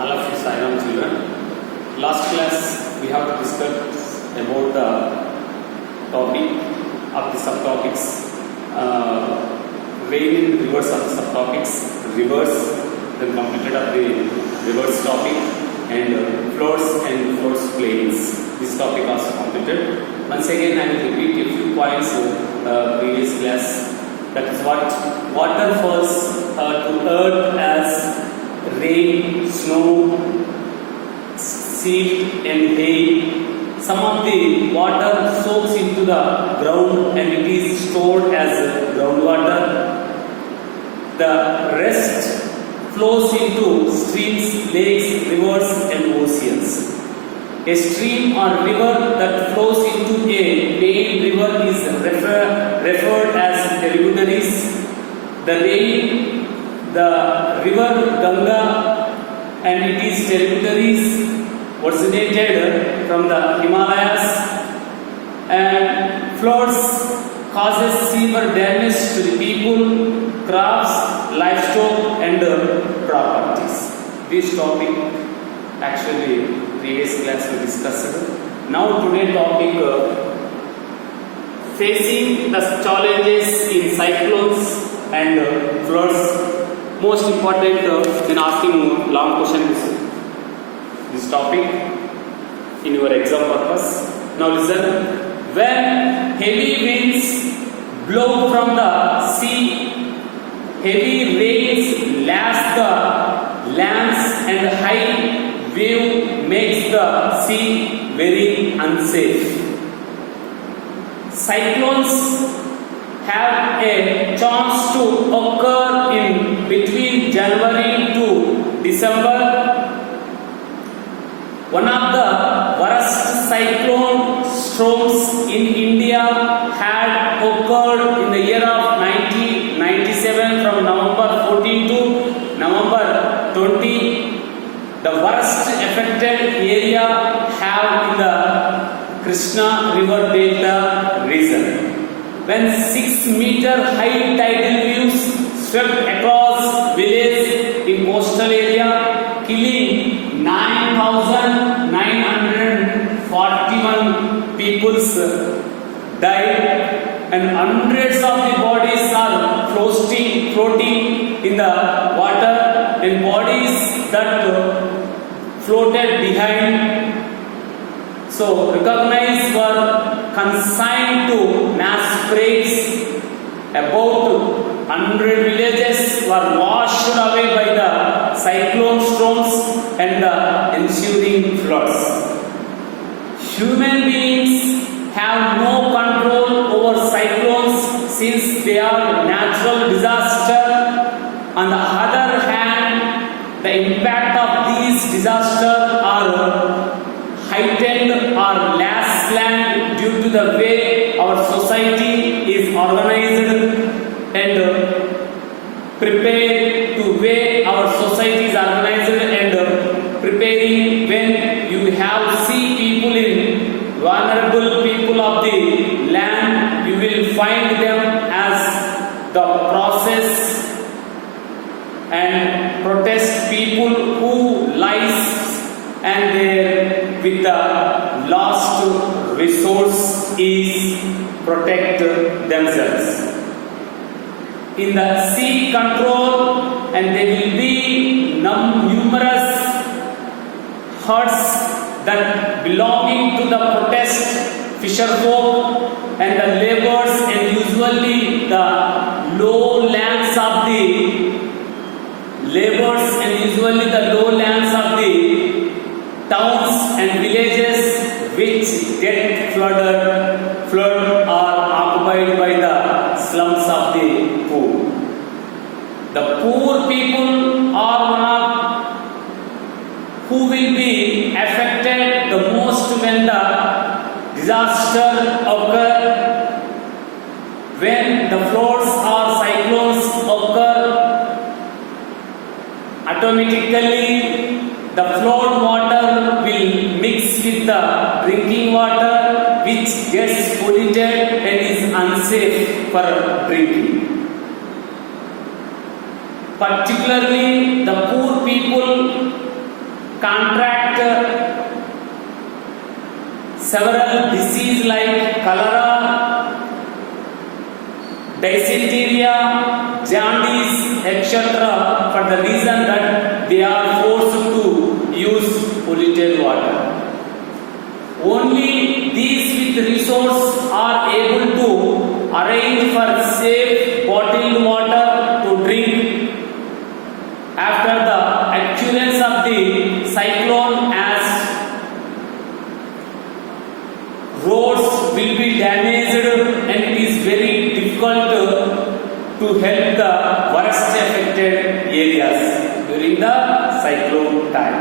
all of you Cyclones children. Last class we have discussed about the topic of the subtopics, rain in rivers of the subtopics, rivers, then completed of the rivers topic, and floods and floods plains. This topic also completed. Once again I will repeat a few points previous class. That is what water falls to earth as rain, snow, seed and hay. Some of the water soaks into the ground and it is stored as groundwater. The rest flows into streams, lakes, rivers and oceans. A stream or river that flows into a main river is referred as tributaries. The rain, the river Ganga and its tributaries originated from the Himalayas, and floods causes severe damage to the people, crops, livestock and properties. This topic actually previous class we discussed. Now today topic facing the challenges in cyclones and floods. Most important in asking long questions this topic in your exam purpose. Now listen. When heavy winds blow from the sea, heavy rains lash the lands and high wave makes the sea very unsafe. Cyclones have a chance to occur in between January to December. One of the worst cyclone storms in India had occurred in the year of 1997 from November 14 to November 20. The worst affected area have in the Krishna River Delta region. When 6-meter high tidal waves swept across villages in coastal area, killing 9,941 people died, and hundreds of the bodies are floating in the water, and bodies that floated behind, so recognized, were consigned to mass graves. About 100 villages were washed away by the cyclone storms and the ensuing floods. Human beings have no control over cyclones since they are natural disaster. On the other hand, the impact of these disasters are heightened or lessened due to the way our society is organized and prepared to way our society is organized and preparing. When you have see people in vulnerable people of the land, you will find them as the process and protest people who lies and their with the last resource is protect themselves. In the sea control, and there will be numerous huts that belonging to the protest fisherfolk and the laborers, and usually the lowlands of the laborers and usually the lowlands of the towns and villages which get flooded or occupied by the slums of the poor. The poor people are one of who will be affected the most when the disaster occur. When the floods or cyclones occur, automatically the flood water will mix with the drinking water, which gets polluted and is unsafe for drinking. Particularly the poor people contract several diseases like cholera, dysentery, jaundice, etc. for the reason that they are forced to use polluted water. Only these with resource are able to arrange for safe bottled water to drink after the occurrence of the cyclone, as roads will be damaged and it is very difficult to help the worst affected areas during the cyclone time.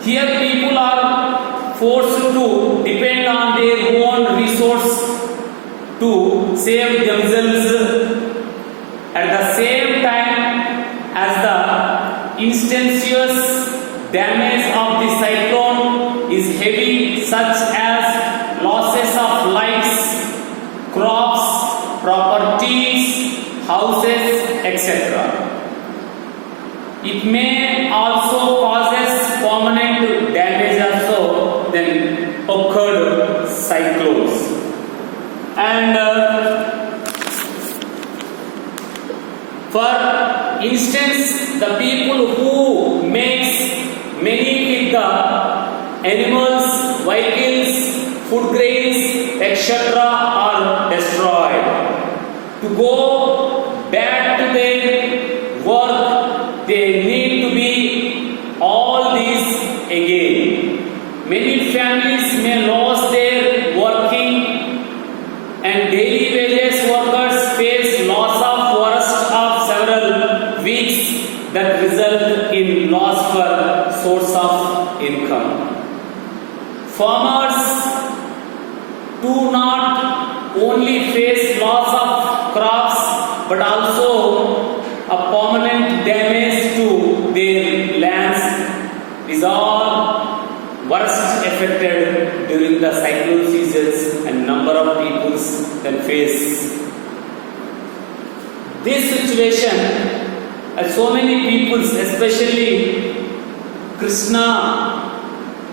Here people are forced to depend on their own resource to save themselves. At the same time as the instantaneous damage of the cyclone is heavy, such as losses of lives, crops, properties, houses, etc. It may also causes permanent damage also then occurred cyclones. And for instance, the people who makes many with the animals, vehicles, food grains, etc. are destroyed. To go back to their work, they need to be all these again. Many families may lose their working and daily wages workers face loss of worst of several weeks that result in loss for source of income. Farmers do not only face loss of crops but also a permanent damage to their lands is all worst affected during the cyclone seasons, and number of people can face this situation. And so many people, especially Krishna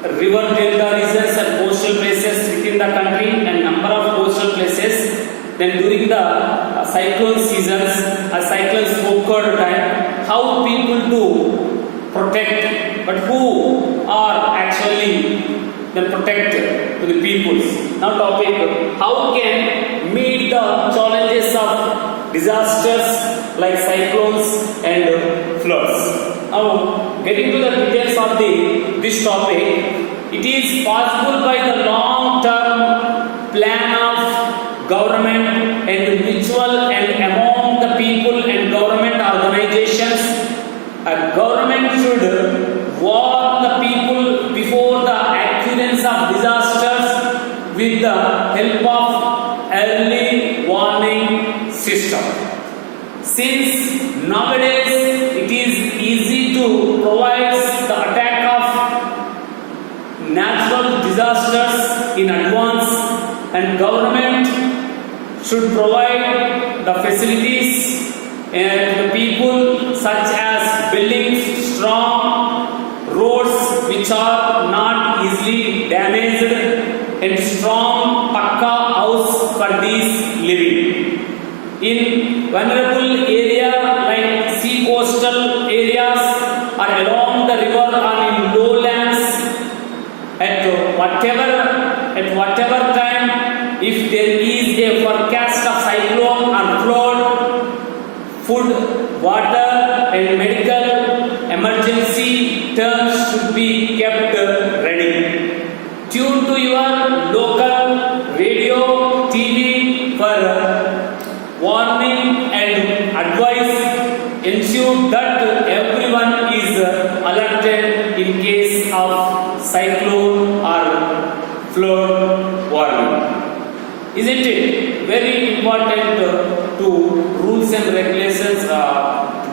river delta regions and coastal places within the country and number of coastal places, then during the cyclone seasons, cyclones occur time, how people do protect, but who are actually then protect to the peoples. Now topic, how can meet the challenges of disasters like cyclones and floods. Now getting to the details of this topic, it is possible by the long term plan of government and mutual and among the people and government organizations. A government should warn the people before the occurrence of disasters with the help of early warning system. Since nowadays it is easy to provide the attack of natural disasters in advance, and government should provide the facilities and the people such as building strong roads which are not easily damaged and strong pakka house for these living. In vulnerable area like sea coastal areas or along the river or in lowlands, at whatever time, if there is a forecast of cyclone or flood, food, water and medical emergency terms should be kept ready. Tune to your local radio, TV for warning and advice. Ensure that everyone is alerted in case of cyclone or flood warning. Isn't it very important to rules and regulations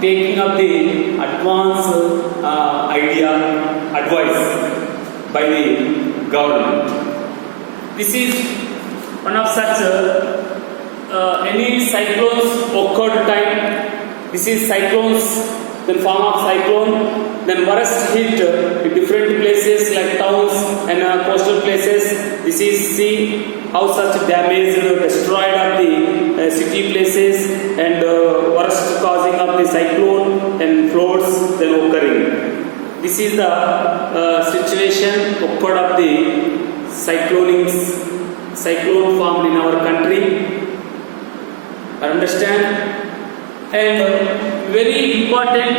taking up the advice by the government? This is one of such any cyclones occurred time. This is cyclones, the form of cyclone. Then Then worst hit in different places like towns and coastal places. This is see how such damage destroyed of the city places and worst causing of the cyclone and floods then occurring. This is the situation occurred of the cyclone formed in our country. Understand? And very important,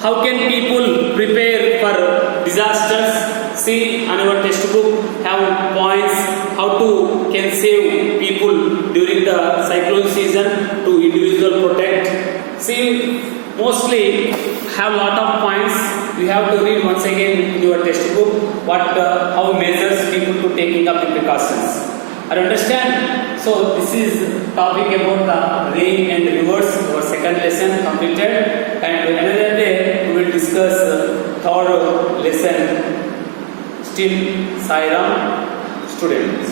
how can people prepare for disasters? See, on our textbook have points how to can save people during the cyclone season to individual protect. See, mostly have lot of points. You have to read once again in your textbook what how measures people to taking up the precautions. I understand. So this is topic about the rain and rivers. Our second lesson completed, and another day we will discuss third lesson. Still, Sai Ram, students.